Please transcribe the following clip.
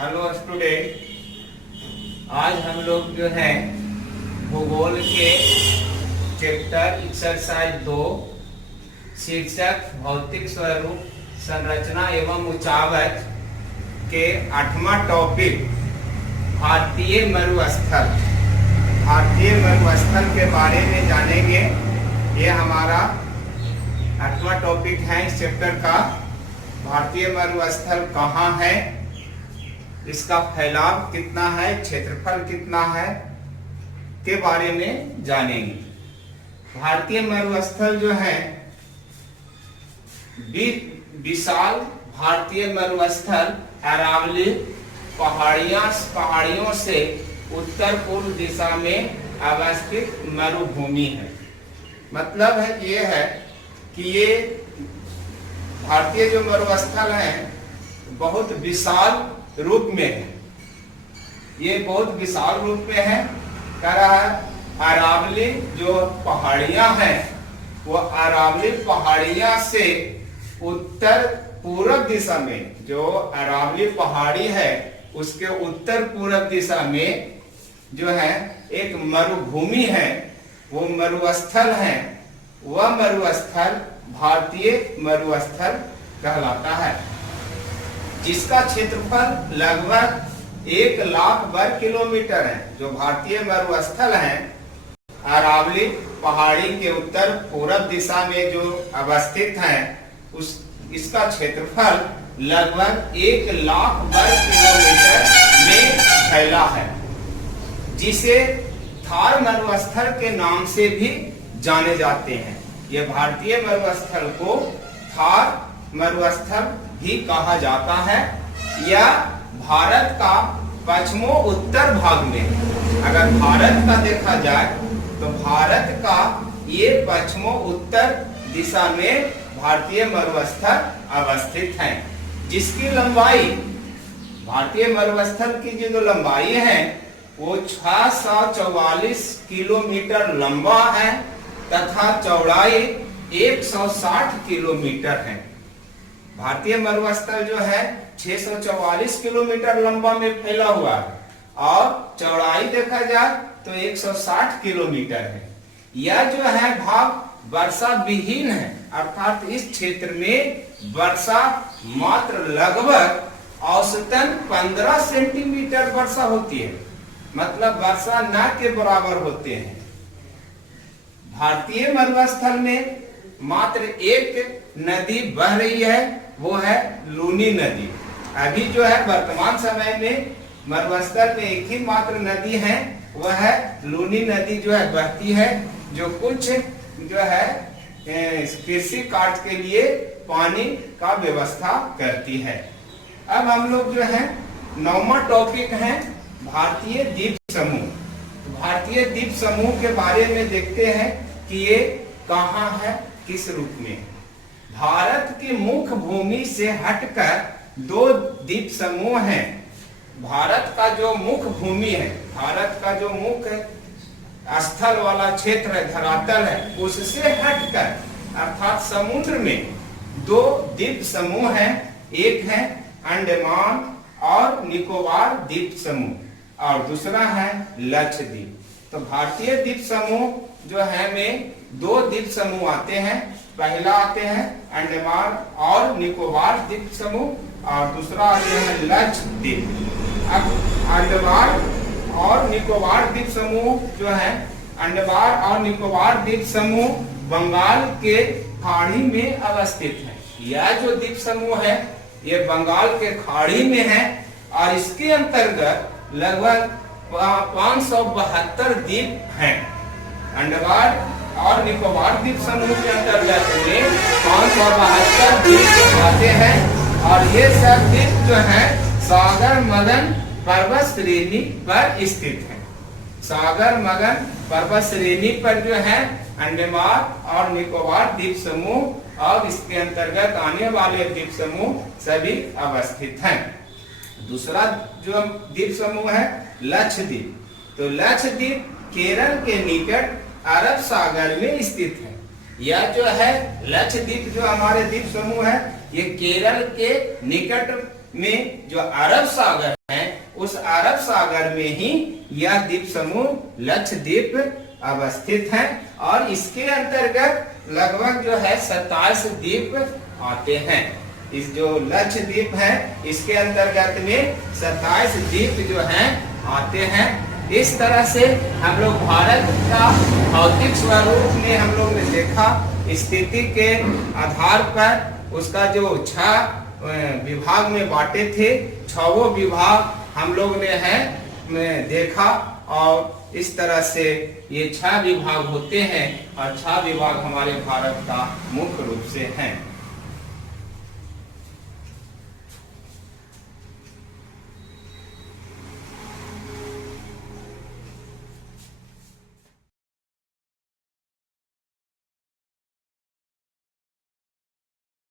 Hello student, आज हम लोग जो है भूगोल के चैप्टर एक्सरसाइज 2 शीर्षक भौतिक स्वरूप संरचना एवं उचावच के 8वां टॉपिक भारतीय मरुस्थल के बारे में जानेंगे। ये हमारा 8वां टॉपिक है इस चैप्टर का। भारतीय मरुस्थल कहाँ है, इसका फैलाव कितना है, क्षेत्रफल कितना है के बारे में जानेंगे। भारतीय मरुस्थल जो है विशाल भारतीय मरुस्थल अरावली पहाड़ियों से उत्तर पूर्व दिशा में अवस्थित मरुभूमि है। मतलब है ये है कि ये भारतीय जो मरुस्थल है बहुत विशाल रूप में है। ये बहुत विशाल रूप में है। कह रहा है अरावली जो पहाड़ियां हैं वो अरावली पहाड़ियां से उत्तर पूर्व दिशा में, जो अरावली पहाड़ी है उसके उत्तर पूर्व दिशा में जो है एक मरुभूमि है, वो मरुस्थल है। वह मरुस्थल भारतीय मरुस्थल कहलाता है, जिसका क्षेत्रफल लगभग 1 लाख वर्ग किलोमीटर है। जो भारतीय मरुस्थल है अरावली पहाड़ी के उत्तर पूर्व दिशा में जो अवस्थित है इसका क्षेत्रफल लगभग 1 लाख वर्ग किलोमीटर में फैला है, जिसे थार मरुस्थल के नाम से भी जाने जाते हैं। यह भारतीय मरुस्थल को थार मरुस्थल भी कहा जाता है। यह भारत का पश्चिमो उत्तर भाग में, अगर भारत का देखा जाए तो भारत का ये पश्चिमो उत्तर दिशा में भारतीय मरुस्थल अवस्थित है, जिसकी लंबाई भारतीय मरुस्थल की जो लंबाई है वो 644 किलोमीटर लंबा है तथा चौड़ाई 160 किलोमीटर है। भारतीय मरुस्थल जो है 644 किलोमीटर लंबा में फैला हुआ है और चौड़ाई देखा जाए तो 160 किलोमीटर है। यह जो है भाग वर्षा विहीन है, अर्थात इस क्षेत्र में वर्षा मात्र लगभग औसतन 15 सेंटीमीटर वर्षा होती है, मतलब वर्षा न के बराबर होते हैं। भारतीय मरुस्थल में मात्र एक नदी बह रही है, वो है लूनी नदी। अभी जो है वर्तमान समय में मरुस्थल में एक ही मात्र नदी है, वह है लूनी नदी जो है बहती है, जो कुछ जो है कृषि कार्य के लिए पानी का व्यवस्था करती है। अब हम लोग जो है 9वां टॉपिक है भारतीय द्वीप समूह। भारतीय द्वीप समूह के बारे में देखते हैं कि ये कहाँ है, किस रूप में। भारत की मुख्य भूमि से हटकर 2 द्वीप समूह हैं। भारत का जो मुख्य भूमि है, भारत का जो मुख्य स्थल वाला क्षेत्र है, धरातल है, उससे हटकर अर्थात समुद्र में 2 द्वीप समूह हैं। एक है अंडमान और निकोबार द्वीप समूह और दूसरा है लक्षद्वीप। तो भारतीय द्वीप समूह जो है में 2 द्वीप समूह आते हैं। पहला आते हैं अंडमान और निकोबार द्वीप समूह और दूसरा आते हैं लक्षद्वीप। अब अंडमान और निकोबार द्वीप समूह जो है, अंडमान और निकोबार द्वीप समूह बंगाल के खाड़ी में अवस्थित है। यह जो द्वीप समूह है ये बंगाल के खाड़ी में है और इसके अंतर्गत लगभग 572 द्वीप हैं। अंडमान और निकोबार द्वीप समूह के अंतर्गत में 572 द्वीप आते हैं और ये सब द्वीप जो है सागर मगन पर्वत श्रेणी पर स्थित है। सागर मगन पर्वत श्रेणी पर जो है अंडमान और निकोबार द्वीप समूह और इसके अंतर्गत आने वाले द्वीप समूह सभी अवस्थित हैं। दूसरा जो द्वीप समूह है लक्षद्वीप। तो लक्षद्वीप केरल के निकट अरब सागर में स्थित है। यह जो है लक्षद्वीप जो हमारे द्वीप समूह है ये केरल के निकट में जो अरब सागर है, उस अरब सागर में ही यह द्वीप समूह लक्षद्वीप अवस्थित है और इसके अंतर्गत लगभग जो है 27 द्वीप आते हैं। इस जो लक्षद्वीप है इसके अंतर्गत में 27 द्वीप जो हैं आते हैं। इस तरह से हम लोग भारत का भौतिक स्वरूप में हम लोग ने देखा, स्थिति के आधार पर उसका जो 6 विभाग में बांटे थे, 6 विभाग हम लोग ने देखा और इस तरह से ये 6 विभाग होते हैं और 6 विभाग हमारे भारत का मुख्य रूप से हैं।